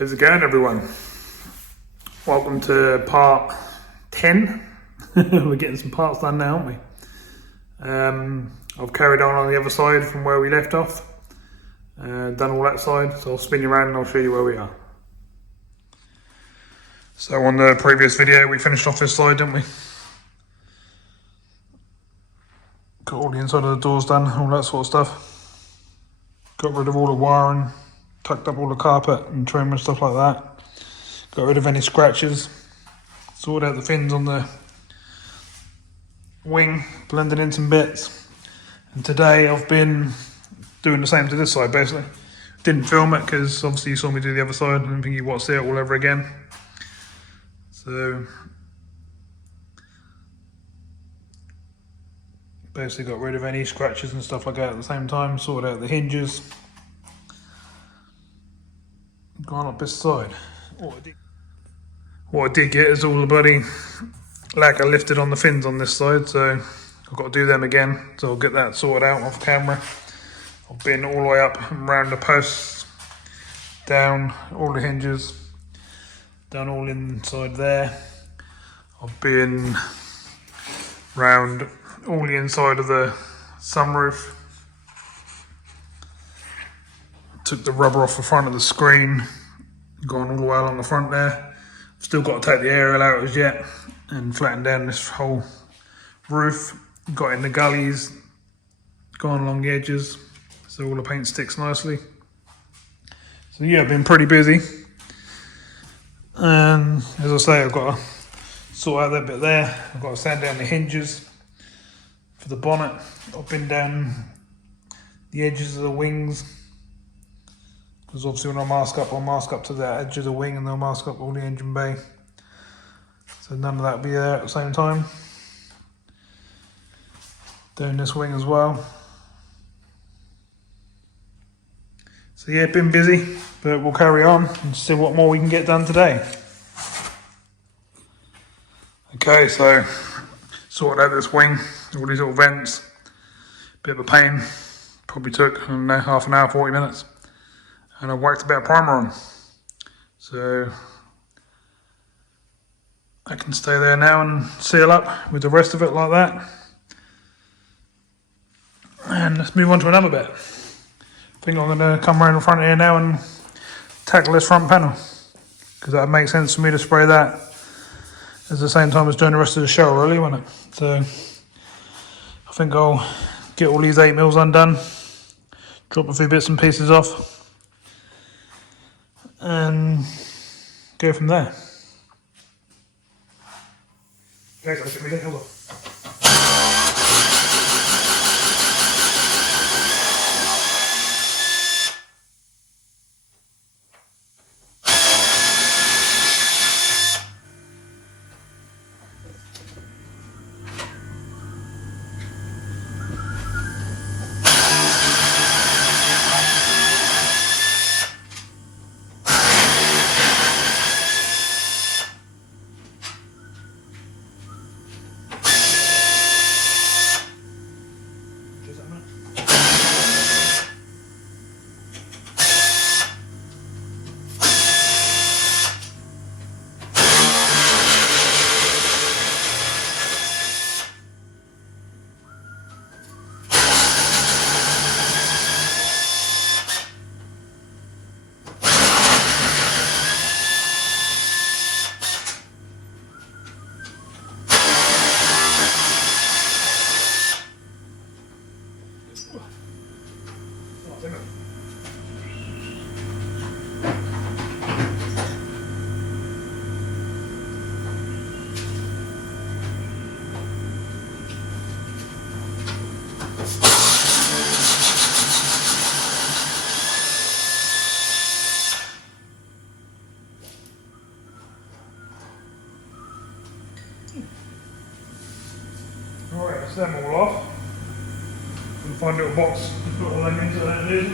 How's it going, everyone? Welcome to part 10. We're getting some parts done now, aren't we? I've carried on the other side from where we left off. Done all that side, so I'll spin you around and I'll show you where we are. So on the previous video, we finished off this side, didn't we? Got all the inside of the doors done, all that sort of stuff. Got rid of all the wiring, tucked up all the carpet and trim and stuff like that. Got rid of any scratches. Sorted out the fins on the wing, blended in some bits. And today I've been doing the same to this side basically. Didn't film it because obviously you saw me do the other side. I didn't think you want to see it all over again. So basically got rid of any scratches and stuff like that at the same time. Sorted out the hinges. Gone up this side. What I did get is all the bloody lacquer lifted on the fins on this side, so I've got to do them again. So I'll get that sorted out off camera. I've been all the way up and around the posts, down all the hinges, done all inside there. I've been round all the inside of the sunroof. Took the rubber off the front of the screen, gone all the way along the front there. Still got to take the aerial out as yet and flatten down this whole roof. Got in the gullies, gone along the edges, so all the paint sticks nicely. So yeah, I've been pretty busy. And as I say, I've got to sort out that bit there. I've got to sand down the hinges for the bonnet. I've been down the edges of the wings. Because obviously when I mask up, I'll mask up to the edge of the wing and they'll mask up all the engine bay. So none of that will be there at the same time. Doing this wing as well. So yeah, been busy, but we'll carry on and see what more we can get done today. Okay, so sorted out this wing, all these little vents. Bit of a pain, probably took, I don't know, half an hour, 40 minutes. And I whacked a bit of primer on. So I can stay there now and seal up with the rest of it like that. And let's move on to another bit. I think I'm going to come around the front here now and tackle this front panel. Because that would make sense for me to spray that at the same time as doing the rest of the shell, really, won't it? So I think I'll get all these 8mm undone, drop a few bits and pieces off, and go from there. Alright, that's them all off. We'll find a little box to put all them into that lid.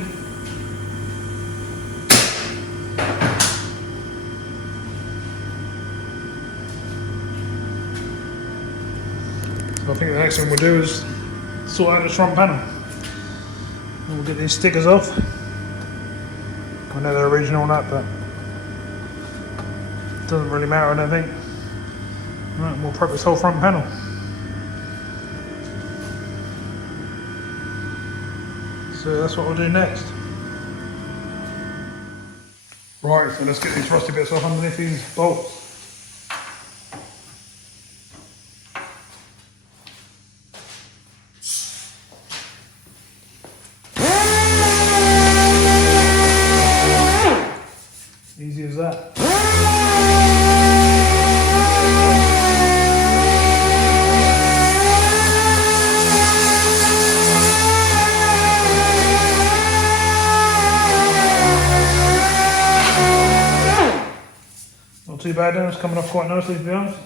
So I think the next thing we'll do is sort out this front panel. And we'll get these stickers off. I know they're original and that, but Doesn't really matter, I don't think. Right, we'll prep this whole front panel. So that's what we'll do next. Right, so let's get these rusty bits off underneath these bolts. Easy as that. Not too bad then, it's coming off quite nicely to be honest.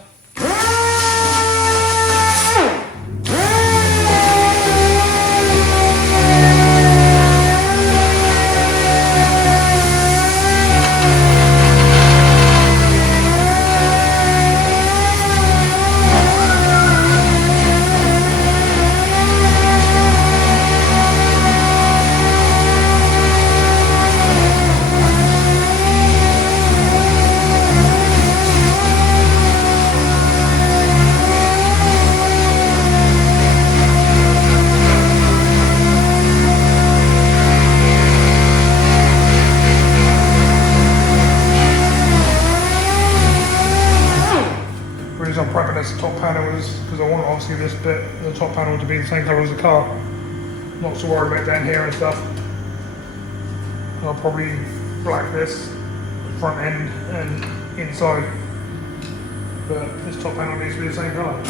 I'm prepping this top panel is because I want obviously this bit, the top panel, to be the same colour as the car. Not so worried about down here and stuff. I'll probably black this front end and inside, but this top panel needs to be the same colour.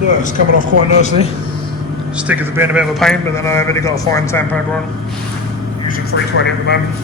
So it's coming off quite nicely. Stickers have been a bit of a pain, but then I've only got a fine sandpaper on, using 320 at the moment.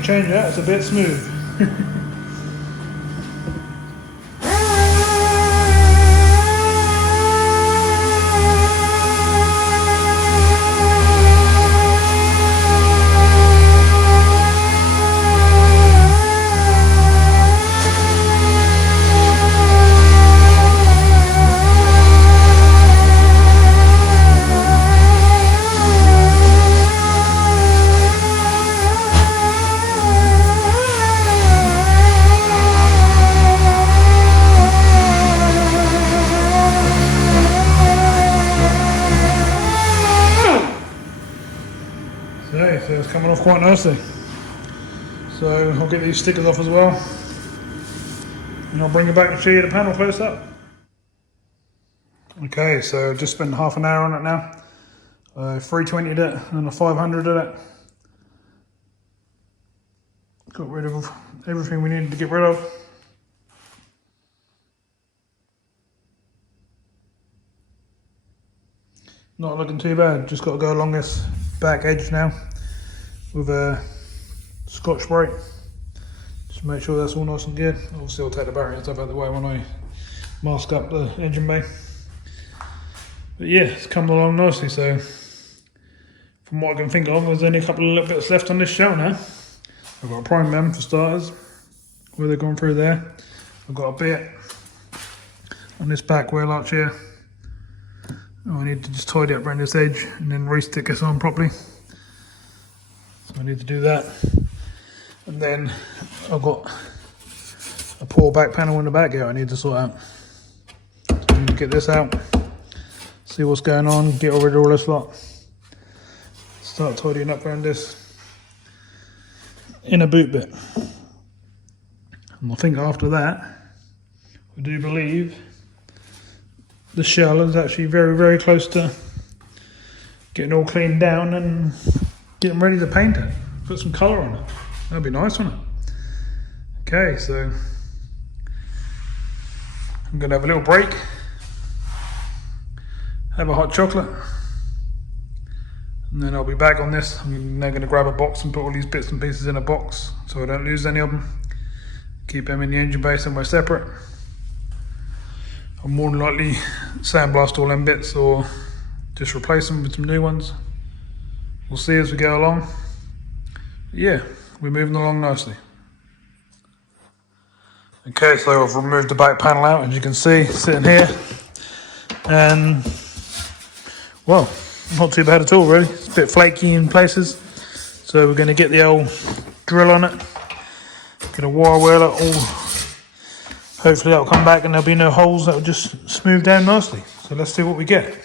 Change that, it's a bit smooth. So it's coming off quite nicely. So I'll get these stickers off as well. and I'll bring it back and show you the panel close up. Okay, so just spent half an hour on it now. 320'd it and a 500'd it. Got rid of everything we needed to get rid of. Not looking too bad, just got to go along this back edge now with a Scotch Brite. Just make sure that's all nice and good. Obviously I'll take the battery and stuff out of the way when I mask up the engine bay. But yeah, it's coming along nicely, so from what I can think of, there's only a couple of little bits left on this shell now. I've got a prime them for starters, where they're going through there. I've got a bit on this back wheel arch here. I need to just tidy up around this edge and then re-stick this on properly. So I need to do that. And then I've got a poor back panel in the back here I need to sort out. So I need to get this out, see what's going on, get rid of all this lot. Start tidying up around this inner boot bit. And I think after that, I do believe the shell is actually very, very close to getting all cleaned down and getting ready to paint it. Put some colour on it. That'd be nice, wouldn't it? Okay, so I'm going to have a little break, have a hot chocolate, and then I'll be back on this. I'm now going to grab a box and put all these bits and pieces in a box so I don't lose any of them. Keep them in the engine bay somewhere separate. I'll more than likely sandblast all them bits or just replace them with some new ones. We'll see as we go along. But yeah, we're moving along nicely. Okay, so I've removed the back panel out, as you can see, sitting here. And, well, not too bad at all really. It's a bit flaky in places. So we're going to get the old drill on it. Get a wire wheel it all. Hopefully that'll come back and there'll be no holes, that'll just smooth down nicely. So let's see what we get.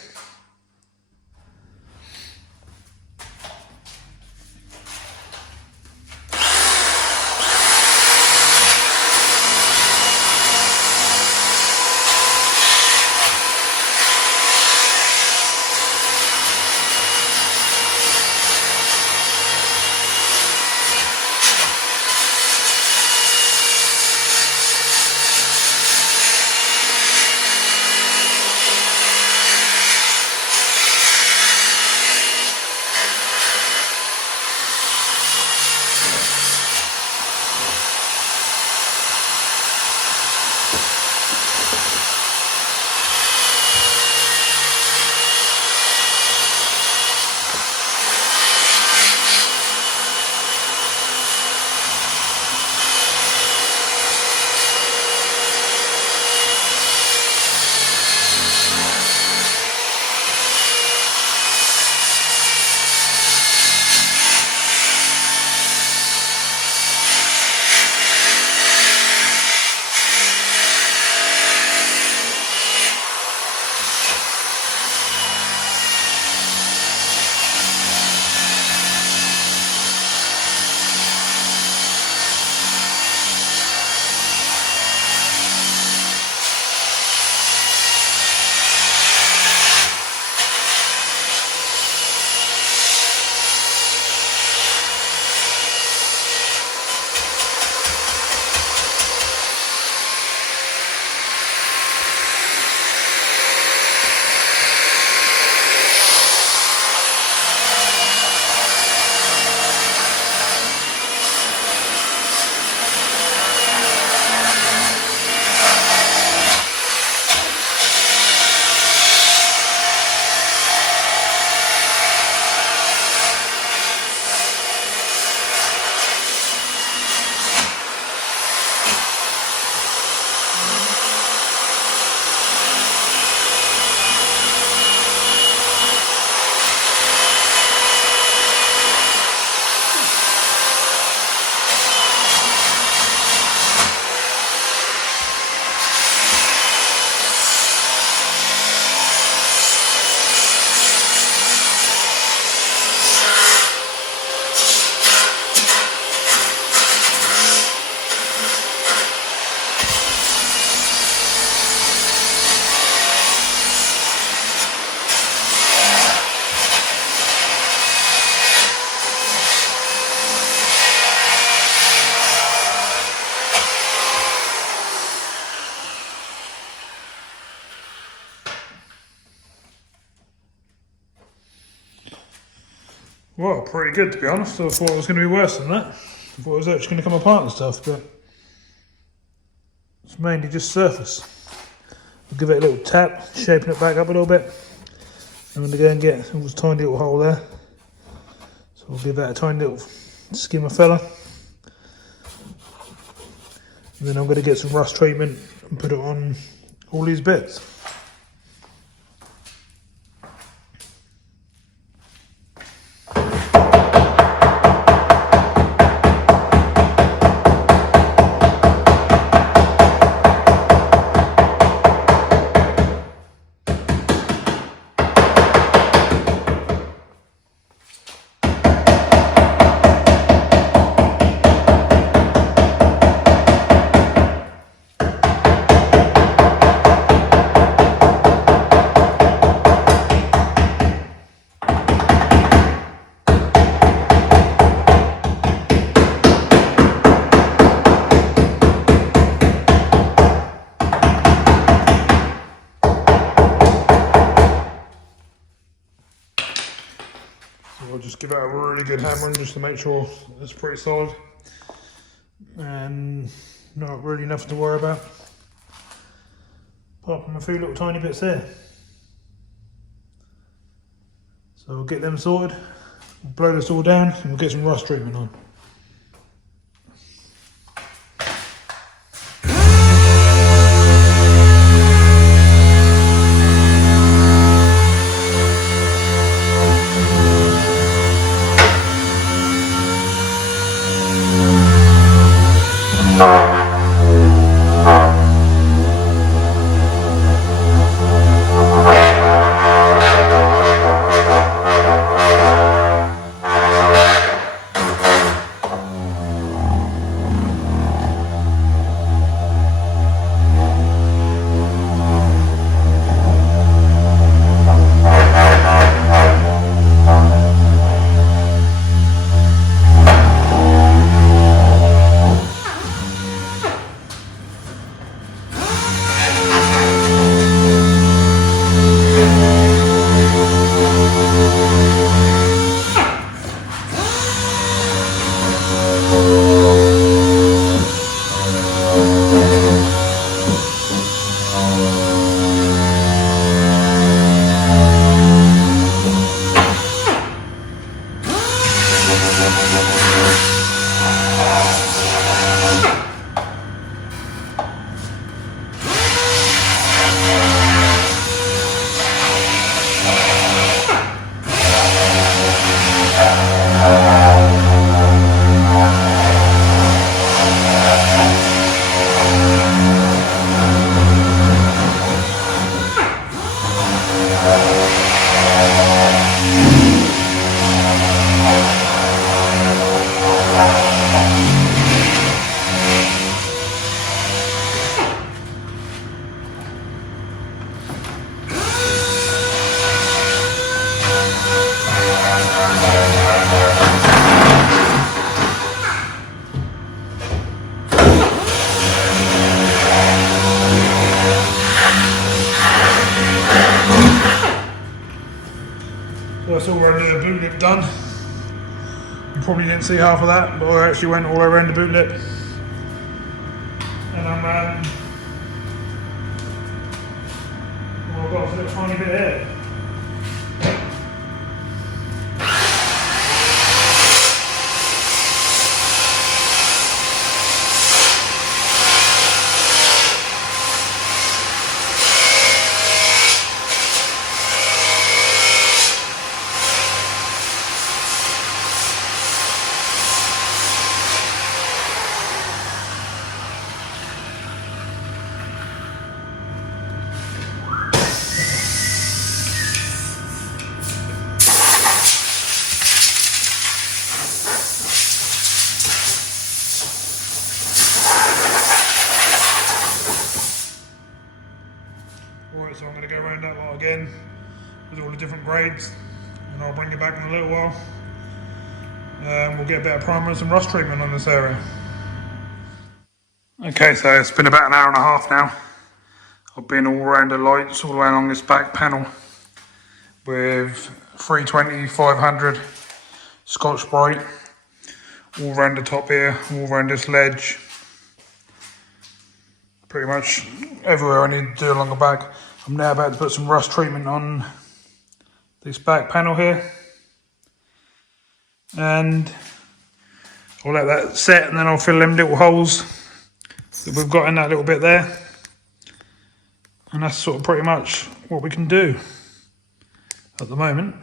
Well, pretty good to be honest. I thought it was going to be worse than that. I thought it was actually going to come apart and stuff, but it's mainly just surface. I'll give it a little tap, shaping it back up a little bit. I'm going to go and get a tiny little hole there. So I'll give that a tiny little skimmer fella. And then I'm going to get some rust treatment and put it on all these bits. I'll just give it a really good hammering just to make sure it's pretty solid and not really nothing to worry about, apart from a few little tiny bits there. So we'll get them sorted, we'll blow this all down and we'll get some rust treatment on. That's all around the boot lip done. You probably didn't see half of that, but I actually went all around the boot lip. And I've got a little tiny bit here. Right, so I'm going to go around that lot again with all the different grades, and I'll bring it back in a little while. We'll get a bit of primer and some rust treatment on this area. Okay, so it's been about an hour and a half now. I've been all around the lights, all the way along this back panel with 320, 500, Scotch Brite all around the top here, all around this ledge. Pretty much everywhere I need to do along the back. I'm now about to put some rust treatment on this back panel here. And I'll let that set, and then I'll fill them little holes that we've got in that little bit there. And that's sort of pretty much what we can do at the moment.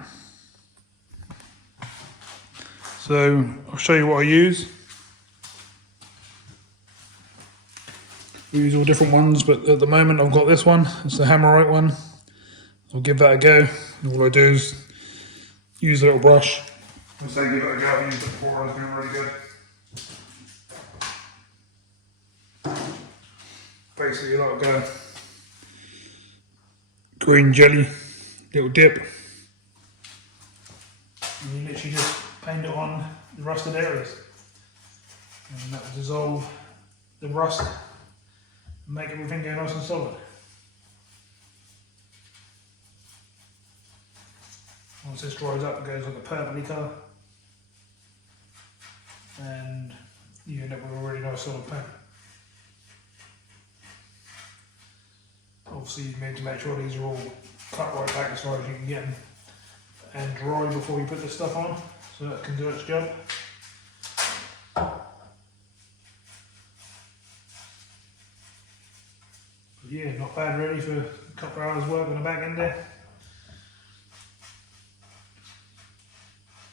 So I'll show you what I use. We use all different ones, but at the moment I've got this one. It's the Hammerite one. I'll give that a go. All I do is use a little brush. I'll say give it a go. I used it before, it's been really good. Basically like a green jelly, little dip. And you literally just paint it on the rusted areas. And that will dissolve the rust and make everything go nice and solid. Once this dries up, it goes like a purpley colour. And you end up with a really nice solid paint. Obviously you need to make sure these are all cut right back as far as you can get them and dry before you put this stuff on, so that can do its job. But yeah, not bad really for a couple of hours work on the back end there.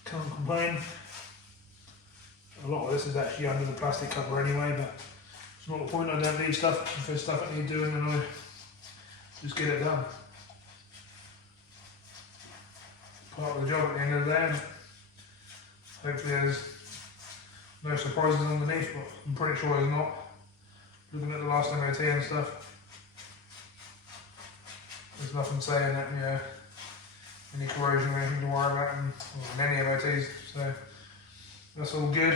Can't complain. A lot of this is actually under the plastic cover anyway, but it's not the point. I don't need stuff. If there's stuff I need doing, then I just get it done. Part of the job at the end of the day. Hopefully there's no surprises underneath, but I'm pretty sure there's not. Looking at the last MOT and stuff, there's nothing saying that, you know, any corrosion or anything to worry about in any MOTs, so that's all good.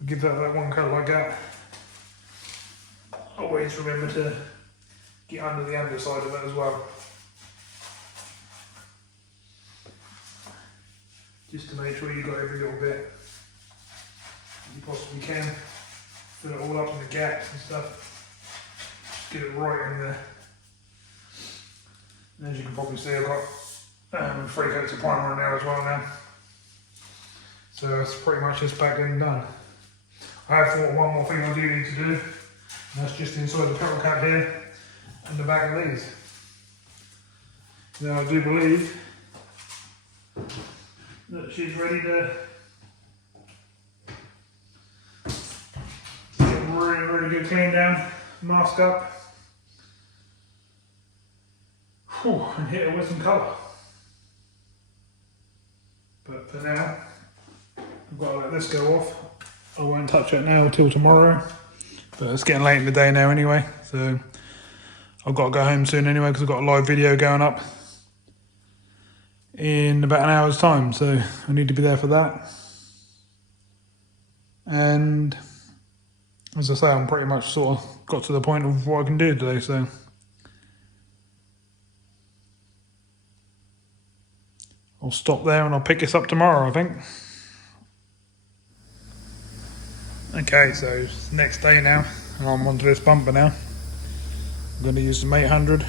I'll give that one cut like that. Always remember to get under the underside of it as well, just to make sure you've got every little bit you possibly can. Fill it all up in the gaps and stuff. Just get it right in there. And as you can probably see, I've got 3 coats of primer on there as well now. So that's pretty much this back end done. I have thought one more thing I do need to do, and that's just inside the petrol cap here and the back of these. Now I do believe that she's ready to get a really good clean down, mask up, and hit her with some colour. But for now, I've got to let this go off. I won't touch it now till tomorrow, but it's getting late in the day now anyway, so I've got to go home soon anyway because I've got a live video going up in about an hour's time, so I need to be there for that. And as I say, I'm pretty much sort of got to the point of what I can do today, so I'll stop there and I'll pick this up tomorrow, I think. Okay, so it's the next day now, and I'm onto this bumper now. I'm going to use some 800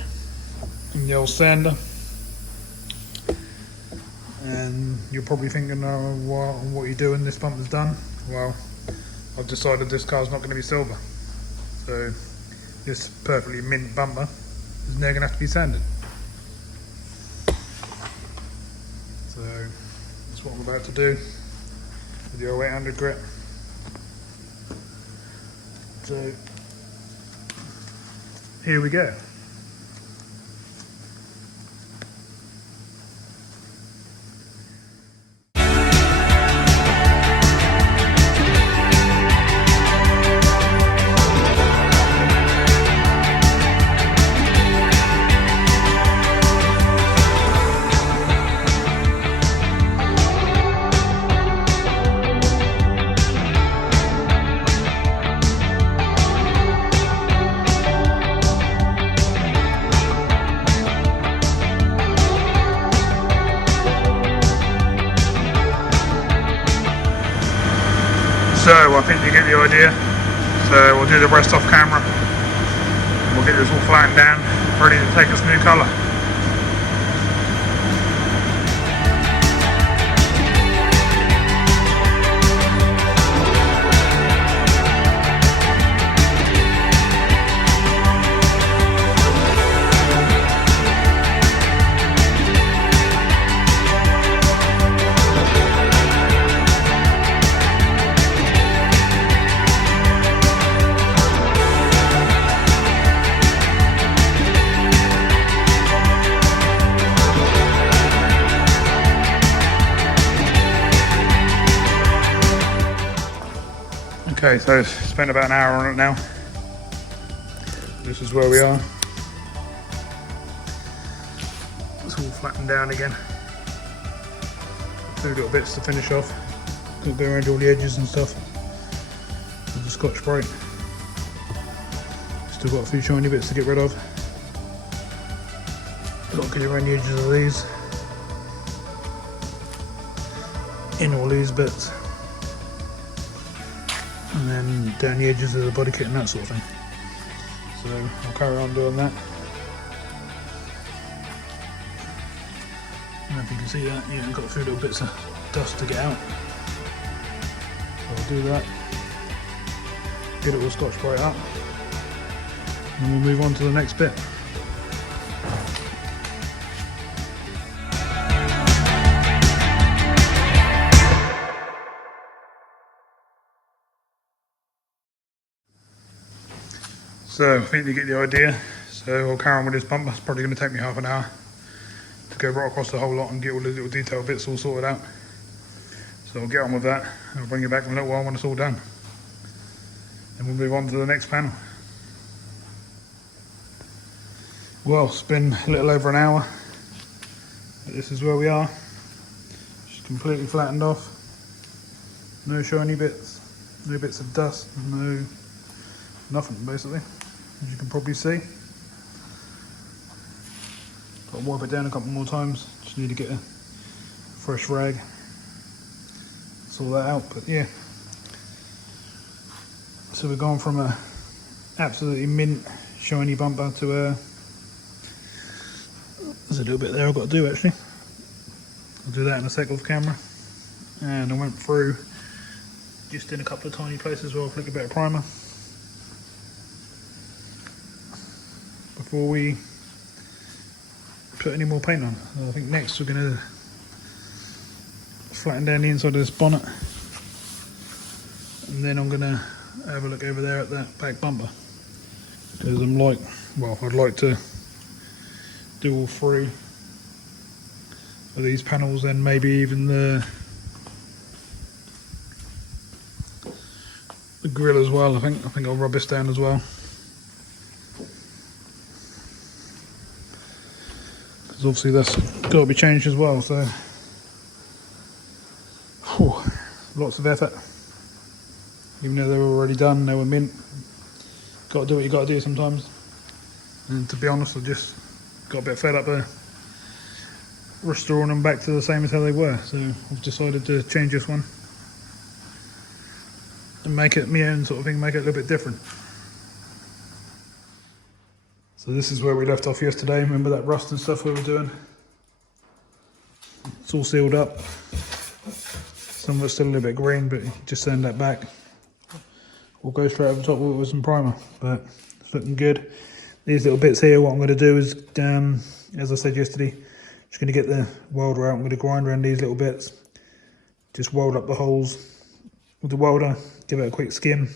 in the old sander. And you're probably thinking, oh, what are you doing? This bumper's done. Well, I've decided this car's not going to be silver. So this perfectly mint bumper is now going to have to be sanded. So that's what I'm about to do with the 0800 grit. So here we go. So I think you get the idea. So we'll do the rest off camera. We'll get this all flattened down, ready to take its new colour. Okay, so spent about an hour on it now. This is where we are. It's all flattened down again. Two little bits to finish off. Got to go around all the edges and stuff with the Scotch Brite. Still got a few shiny bits to get rid of. Got to get around the edges of these. In all these bits. And then down the edges of the body kit and that sort of thing. So I'll carry on doing that. I don't know if you can see that. Yeah, I've got a few little bits of dust to get out. So I'll do that. Get it all Scotch Brite up. And we'll move on to the next bit. So I think you get the idea. So I'll carry on with this bumper. It's probably going to take me half an hour to go right across the whole lot and get all the little detail bits all sorted out. So I'll get on with that and I'll bring you back in a little while when it's all done. And we'll move on to the next panel. Well, it's been a little over an hour. But this is where we are. Just completely flattened off. No shiny bits, no bits of dust, nothing basically. As you can probably see. Got to wipe it down a couple more times. Just need to get a fresh rag. Sort that out, but yeah. So we've gone from a absolutely mint shiny bumper to a... There's a little bit there I've got to do actually. I'll do that in a sec off camera. And I went through just in a couple of tiny places where I'll flick a bit of primer. Before we put any more paint on it. I think next we're going to flatten down the inside of this bonnet, and then I'm going to have a look over there at that back bumper, because I'd like to do all three of these panels, and maybe even the grille as well. I think I'll rub this down as well. Obviously that's got to be changed as well, so lots of effort. Even though they were already done, they were mint. Got to do what you got to do sometimes. And to be honest, I just got a bit fed up there restoring them back to the same as how they were. So I've decided to change this one and make it my own sort of thing, make it a little bit different. So this is where we left off yesterday. Remember that rust and stuff we were doing? It's all sealed up. Some of it's still a little bit green, but you can just send that back. We'll go straight over the top with some primer, but it's looking good. These little bits here, what I'm going to do is, as I said yesterday, just going to get the welder out. I'm going to grind around these little bits. Just weld up the holes with the welder, give it a quick skim,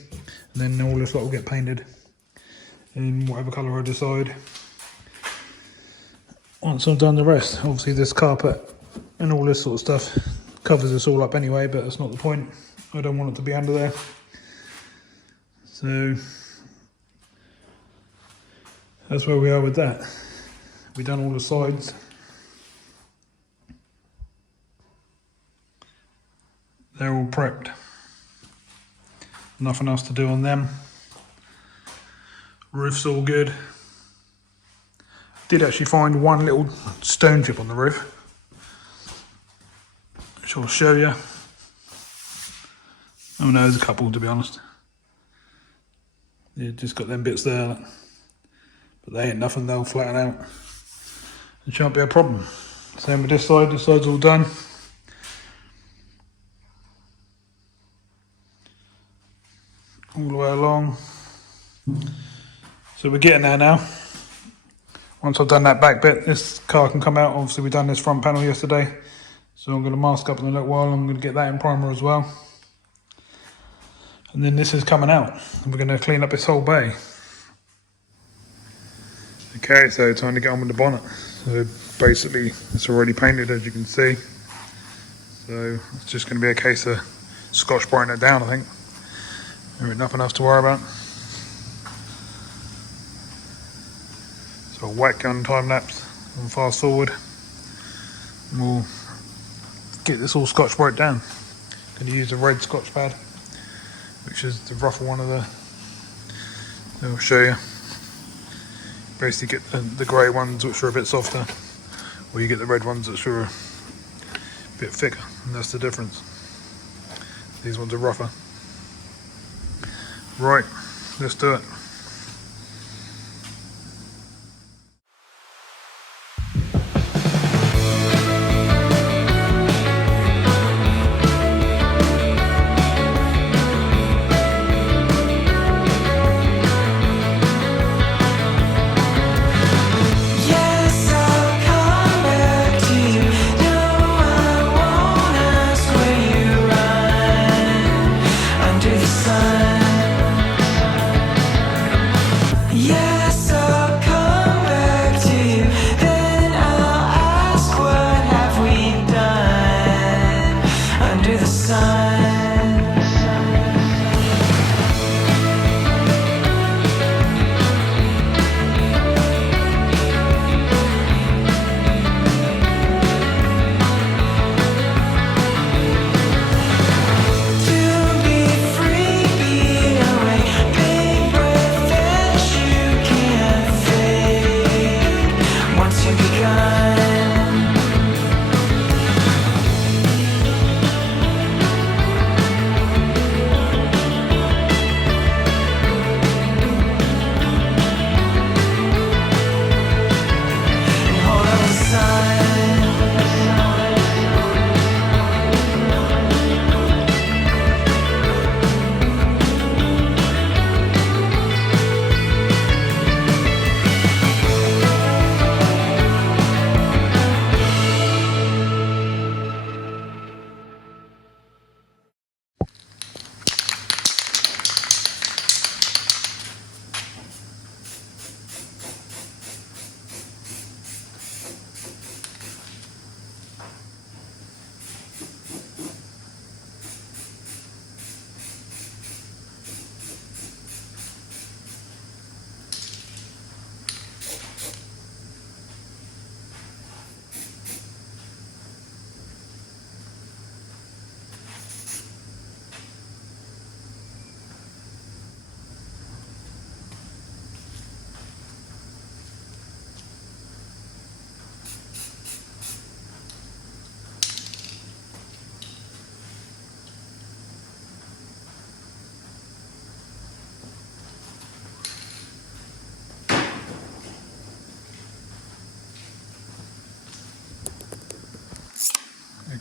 and then all this lot will get painted in whatever colour I decide. Once I've done the rest, obviously this carpet and all this sort of stuff covers this all up anyway, but that's not the point. I don't want it to be under there. So that's where we are with that. We've done all the sides. They're all prepped. Nothing else to do on them. Roof's all good. Did actually find one little stone chip on the roof, which I'll show you. Oh no, there's a couple to be honest. Yeah, just got them bits there, but they ain't nothing, they'll flatten out. It shan't be a problem. Same with this side's all done. All the way along. So we're getting there now. Once I've done that back bit, this car can come out. Obviously we done this front panel yesterday, so I'm going to mask up in a little while. I'm going to get that in primer as well. And then this is coming out, and we're going to clean up this whole bay. Okay, so time to get on with the bonnet. So basically it's already painted, as you can see. So it's just going to be a case of Scotch brightening it down, I think. There ain't nothing else to worry about. So whack on time lapse and fast forward. And we'll get this all Scotch bright down. Going to use the red Scotch pad, which is the rougher one of the. I'll show you. Basically get the grey ones which are a bit softer, or you get the red ones which are a bit thicker, and that's the difference. These ones are rougher. Right, let's do it.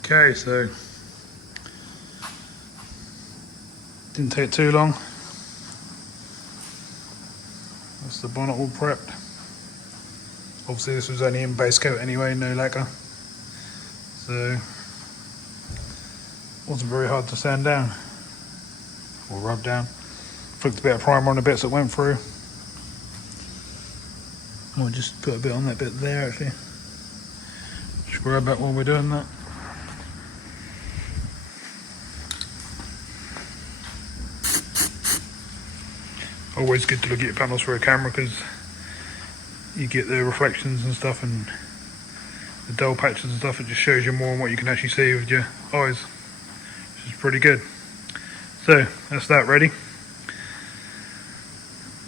Okay, so didn't take too long. That's the bonnet all prepped. Obviously this was only in base coat anyway, no lacquer, so wasn't very hard to sand down or rub down. Flicked a bit of primer on the bits that went through. I'll just put a bit on that bit there actually. Just grab that while we're doing that. Always good to look at your panels through a camera because you get the reflections and stuff and the dull patches and stuff. It just shows you more on what you can actually see with your eyes, which is pretty good. So that's that ready.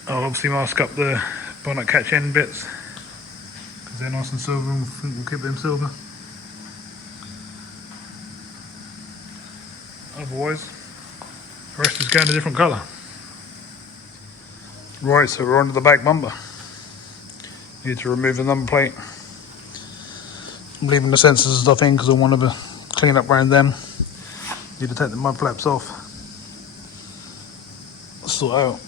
I'll obviously mask up the bonnet catch end bits because they're nice and silver and we'll keep them silver. Otherwise The rest is going a different colour. Right, so we're onto the back bumper. Need to remove the number plate. I'm leaving the sensors and stuff in because I want to clean up around them. Need to take the mud flaps off. Sort out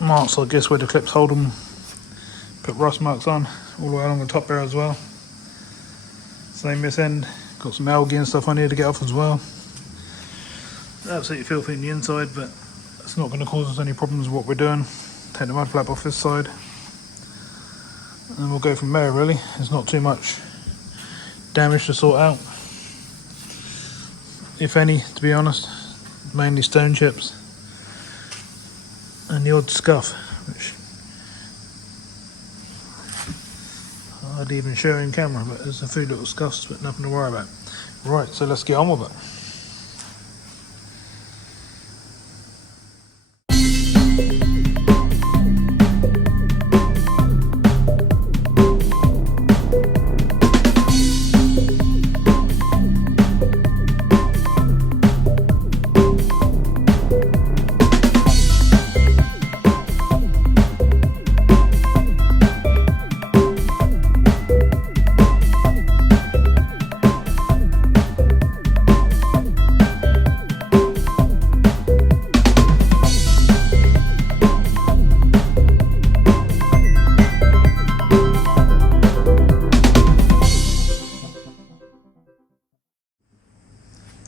marks, I guess, where the clips hold them. Put rust marks on all the way along the top there as well. Same this end. Got some algae and stuff on here to get off as well. Absolutely filthy in the inside, but it's not going to cause us any problems with what we're doing. Take the mud flap off this side and we'll go from there. Really, there's not too much damage to sort out, if any, to be honest. Mainly stone chips and the odd scuff, which I'd even show in camera, but there's a few little scuffs, but nothing to worry about. Right, so let's get on with it.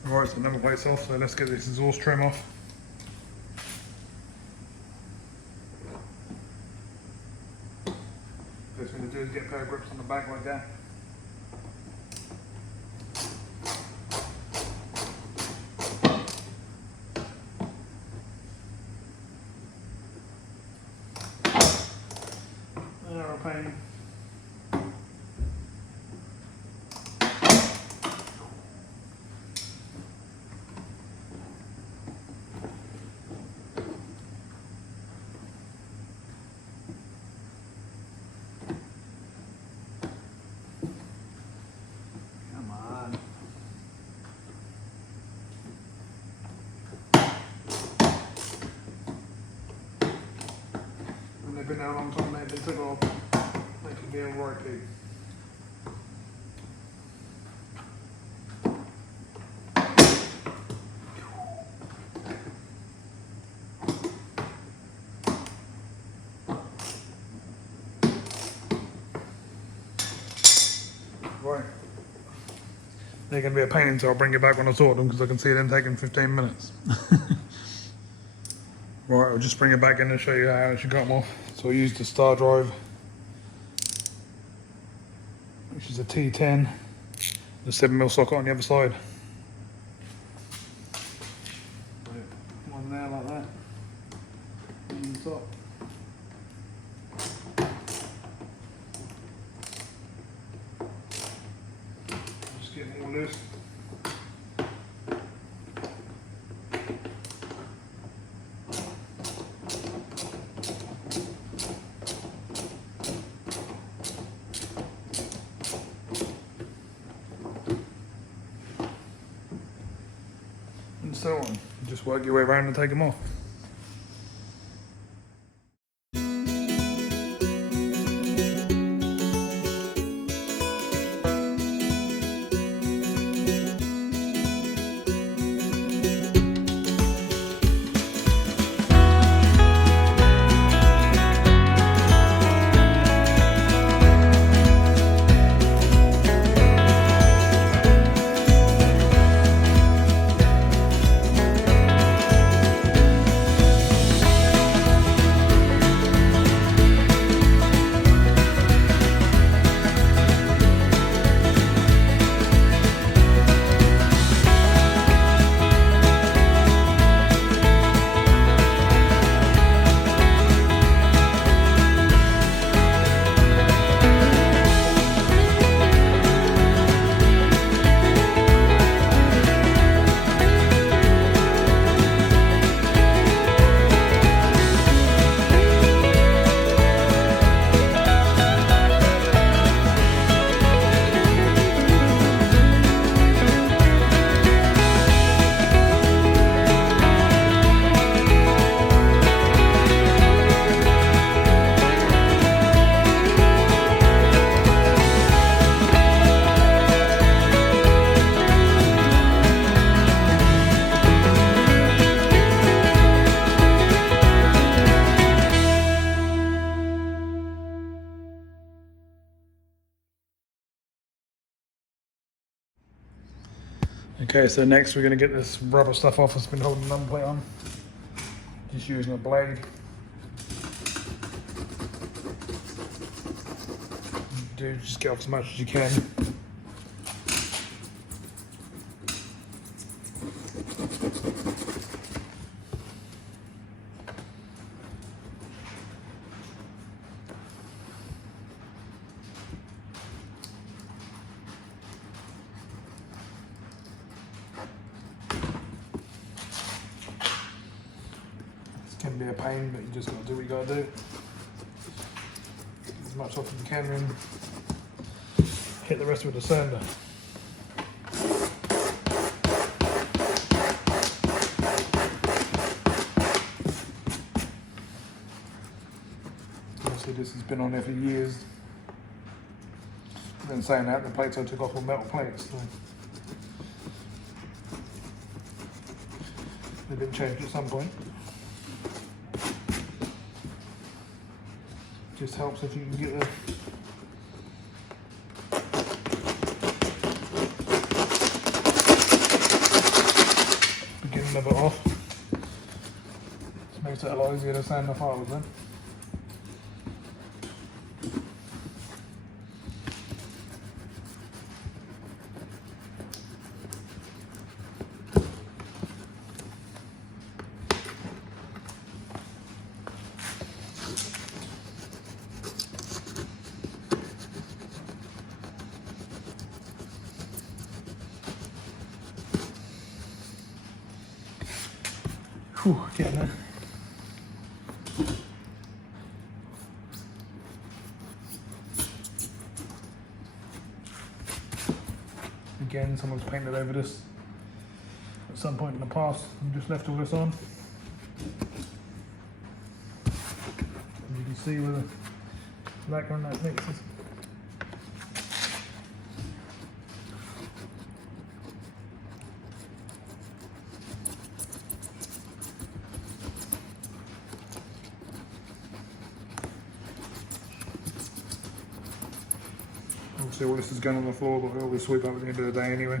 Alright, so the number plate's off, so let's get this exhaust trim off. First thing to do is get a pair of grips on the back like that. They're a pain. They've been out a long time, they've been took off. They could be alright, big. Right. They're going to be a pain, so I'll bring you back when I sort them because I can see them taking 15 minutes. Right, I'll just bring it back in and show you how I actually got them off. So I used the star drive, which is a T10, the 7mm socket on the other side. One there like that, on the top. Just get them all loose. And so on. Just work your way around and take them off. Okay, so next we're going to get this rubber stuff off that's been holding the number plate on. Just using a blade. Just get off as much as you can. Can be a pain, but you just got to do what you got to do. Get as much off as you can and hit the rest with the sander. Obviously this has been on there for years. And then saying that, the plates I took off were metal plates. So they've been changed at some point. Just helps if you can get the beginning of it off. Just makes it a lot easier to sand the files then. Whew, getting there. Again, someone's painted over this at some point in the past and just left all this on. And you can see where the black on that mixes. Obviously all this is going on the floor, but we always sweep up at the end of the day anyway.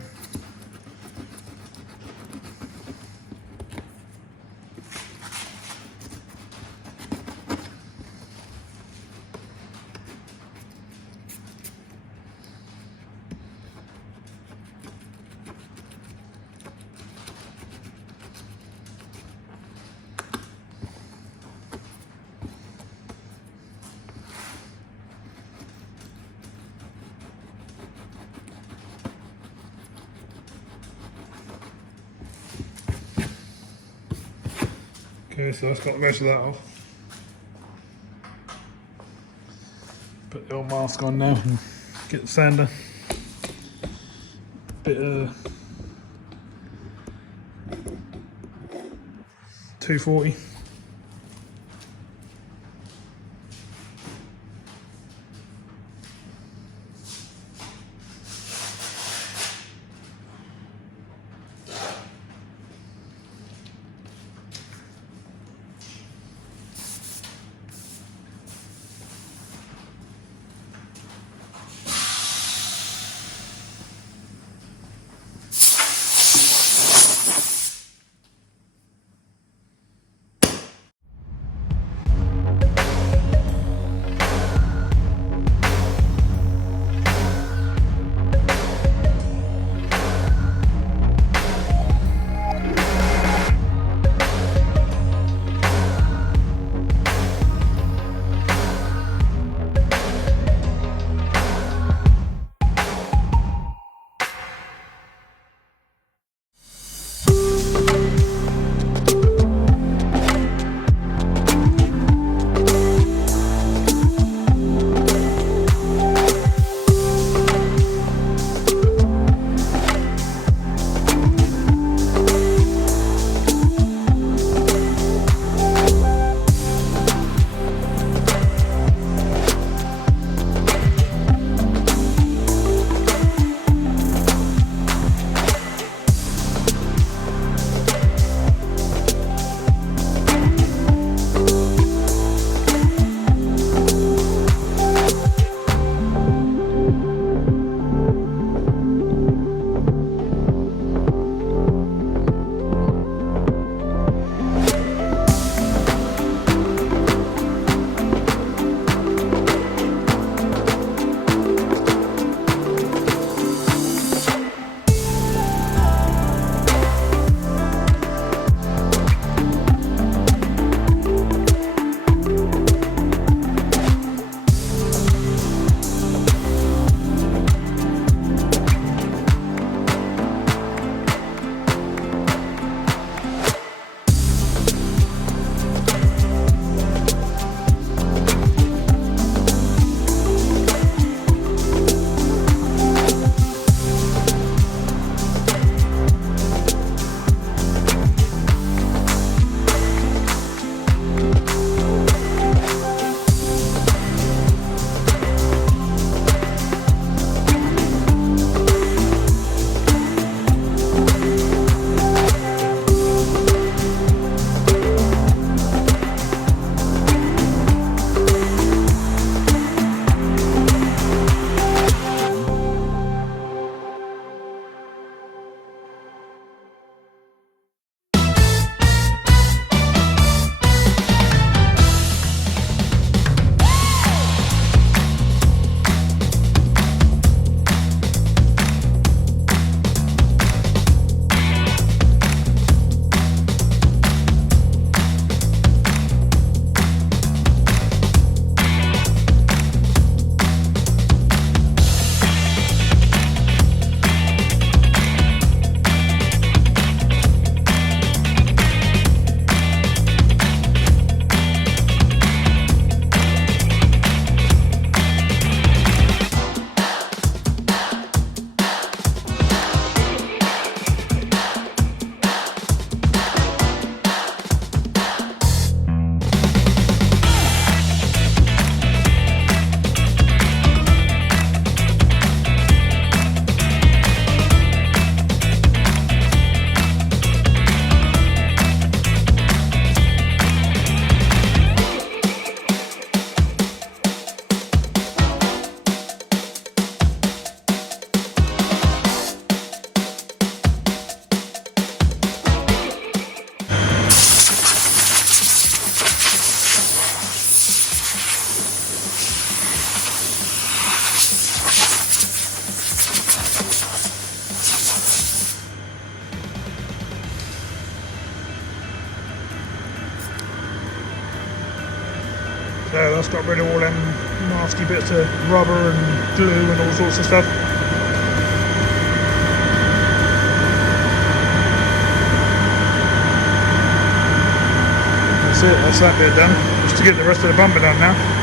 Okay, so that's got most of that off. Put the old mask on now and get the sander. Bit of 240. So that's got rid of all them nasty bits of rubber and glue and all sorts of stuff. That's it, that's that bit done. Just to get the rest of the bumper done now.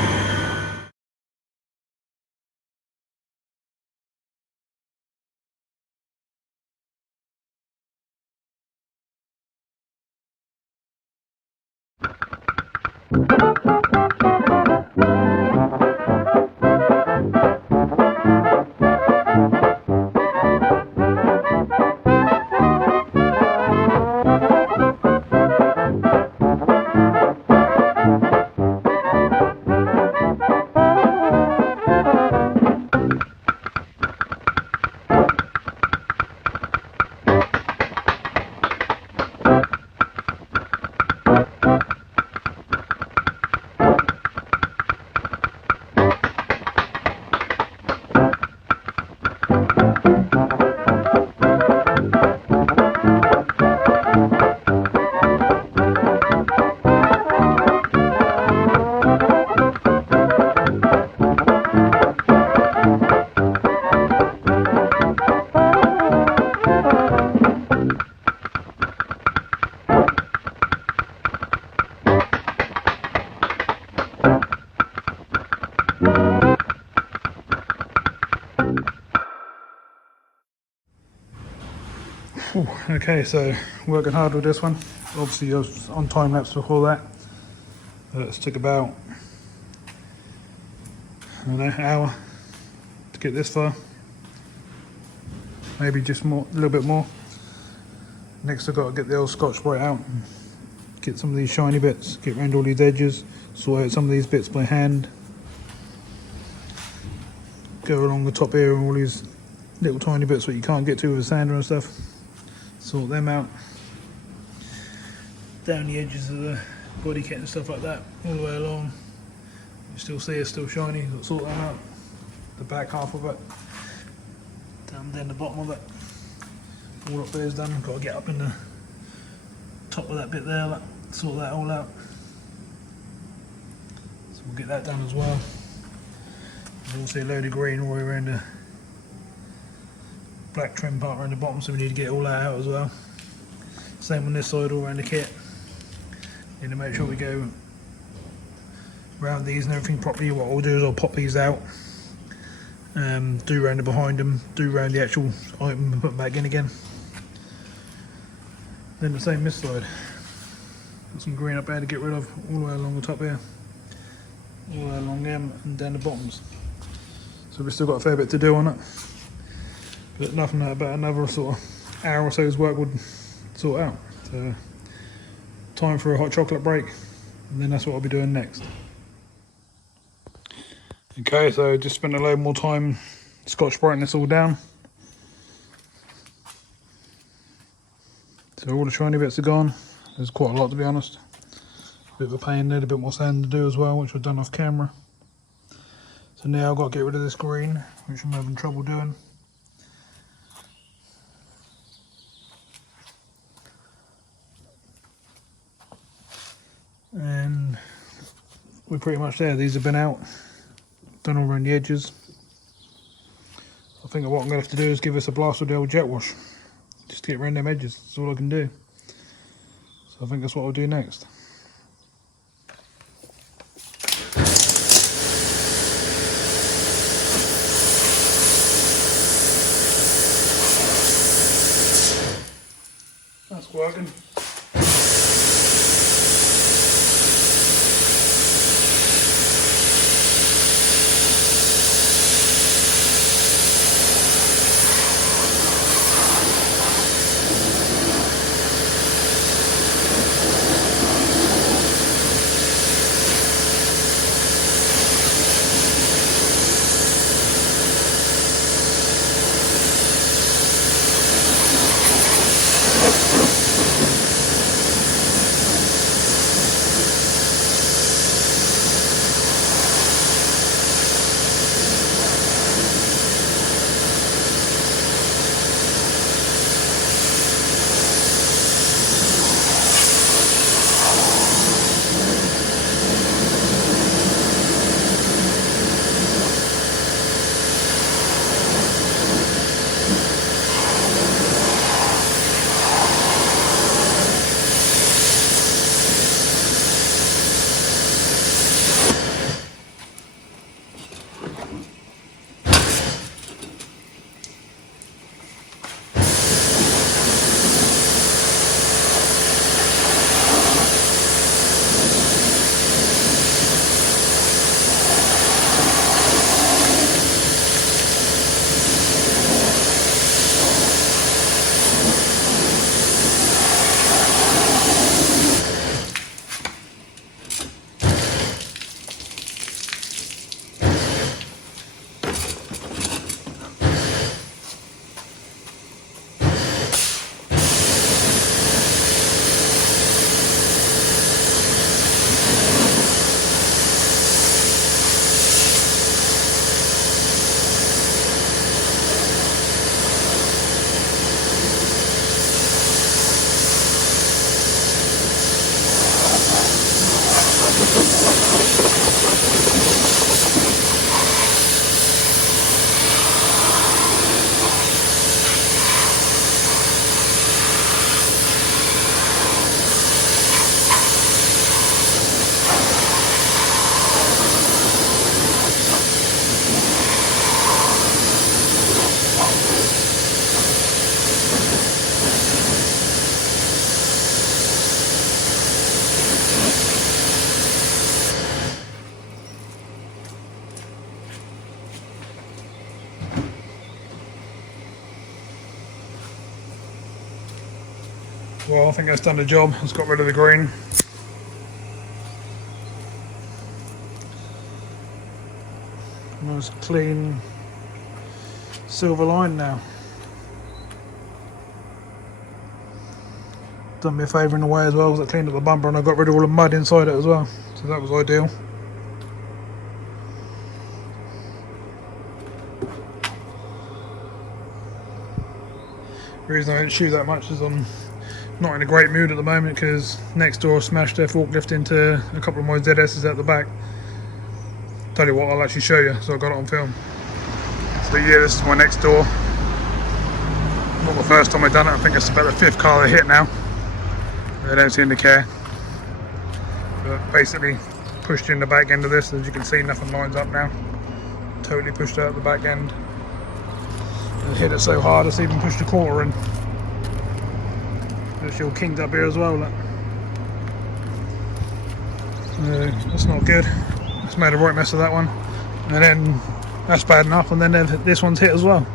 Okay, so working hard with this one. Obviously I was on time lapse before that. It took about, I don't know, an hour to get this far. Maybe just more, a little bit more. Next I've got to get the old Scotch-Brite out, get some of these shiny bits, get around all these edges, sort out some of these bits by hand. Go along the top here and all these little tiny bits that you can't get to with a sander and stuff. Sort them out. Down the edges of the body kit and stuff like that, all the way along. You still see it's still shiny, got to sort that out. The back half of it. Down then the bottom of it. All up there is done. Got to get up in the top of that bit there, sort that all out. So we'll get that done as well. There's also a load of green all the way around the black trim part around the bottom, so we need to get all that out as well. Same on this side, all around the kit. Need to make sure we go around these and everything properly. What I'll do is I'll pop these out, do around the behind them, do around the actual item and put them back in again. Then the same this side. Got some green up there to get rid of, all the way along the top here, all the way along them and down the bottoms. So we've still got a fair bit to do on it. But nothing about another sort of hour or so's work would sort out. So time for a hot chocolate break, and then that's what I'll be doing next. Okay, so just spent a load more time Scotch-Briting this all down. So all the shiny bits are gone. There's quite a lot, to be honest. A bit of a pain there, a bit more sand to do as well, which I've done off camera. So now I've got to get rid of this green, which I'm having trouble doing. And we're pretty much there. These have been out, done all around the edges. I think what I'm going to have to do is give this a blast with the old jet wash, just to get around them edges. That's all I can do. So I think that's what I'll do next. That's working. well. I think that's done the job. It's got rid of the green. Nice clean silver line now. Done me a favour in a way as well, because I cleaned up the bumper and I got rid of all the mud inside it as well. So that was ideal. The reason I didn't shoot that much is I'm not in a great mood at the moment, because next door smashed their forklift into a couple of my ZS's at the back. Tell you what, I'll actually show you, so I got it on film. So yeah, this is my next door. Not the first time I've done it, I think it's about the 5th car they hit now. They don't seem to care. But basically pushed in the back end of this. As you can see, nothing lines up now. Totally pushed out the back end. It hit it so hard it's even pushed a quarter in. It's all kinked up here as well, look. That's not good. It's made a right mess of that one. And then that's bad enough, and then this one's hit as well.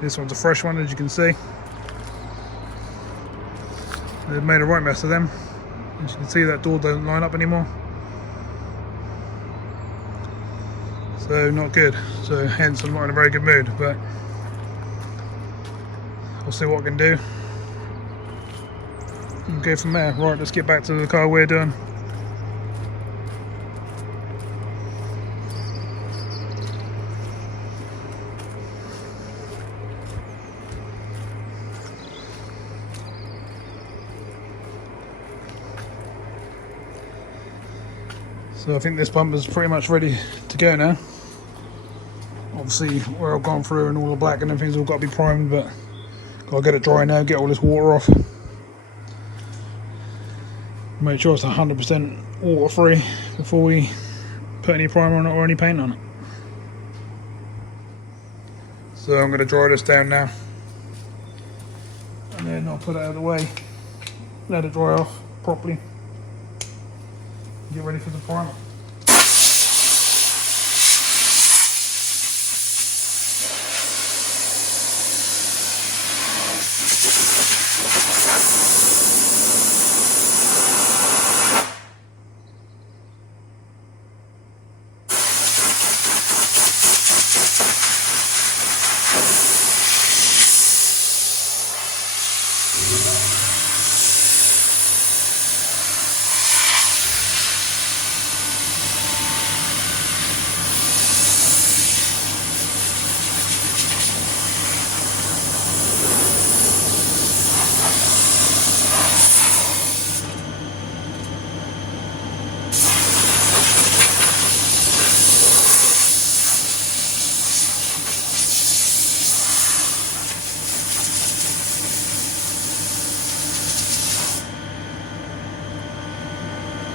This one's a fresh one, as you can see. They've made a right mess of them. As you can see, that door don't line up anymore. So not good. So hence I'm not in a very good mood, but I'll see what I can do and go from there. Right, let's get back to the car we're doing. So I think this bumper's pretty much ready to go now. Obviously where I've gone through and all the black and everything's all got to be primed, but gotta get it dry now, get all this water off. Make sure it's 100% water free before we put any primer on it or any paint on it. So I'm going to dry this down now, and then I'll put it out of the way, let it dry off properly, get ready for the primer.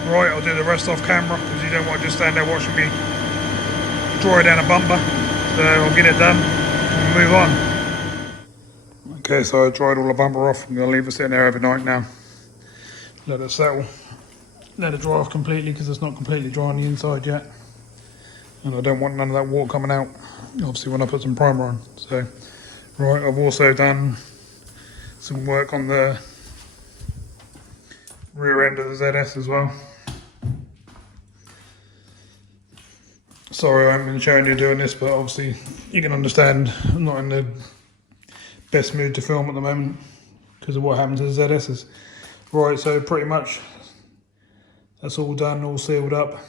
Right, I'll do the rest off camera, because you don't want to just stand there watching me dry down a bumper. So I'll get it done and move on. Okay, so I dried all the bumper off. I'm going to leave it sitting there overnight now. Let it settle. Let it dry off completely, because it's not completely dry on the inside yet. And I don't want none of that water coming out, obviously, when I put some primer on. So, right, I've also done some work on the rear end of the ZS as well. Sorry I haven't been showing you doing this, but obviously you can understand I'm not in the best mood to film at the moment because of what happened to the ZS's. Right, so pretty much that's all done, all sealed up.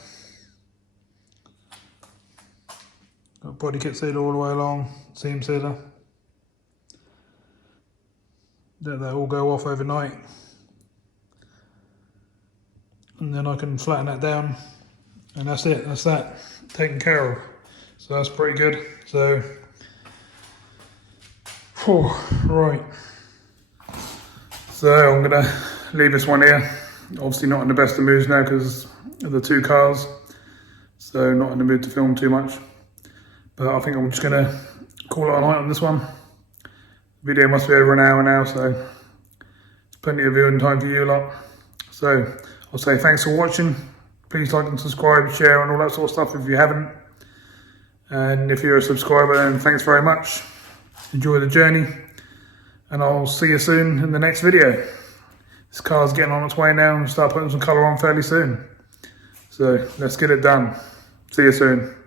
Got Bodykit sealer all the way along, seam sealer. Let that all go off overnight, and then I can flatten that down, and that's it, that's that taken care of. So that's pretty good. So right, so I'm gonna leave this one here. Obviously not in the best of moods now because of the 2 cars, so not in the mood to film too much, but I think I'm just gonna call it a night on this one. The video must be over an hour now, so it's plenty of viewing time for you lot. So I'll say thanks for watching. Please like and subscribe, share and all that sort of stuff if you haven't. And if you're a subscriber, then thanks very much. Enjoy the journey. and I'll see you soon in the next video. This car's getting on its way now and start putting some colour on fairly soon. So let's get it done. See you soon.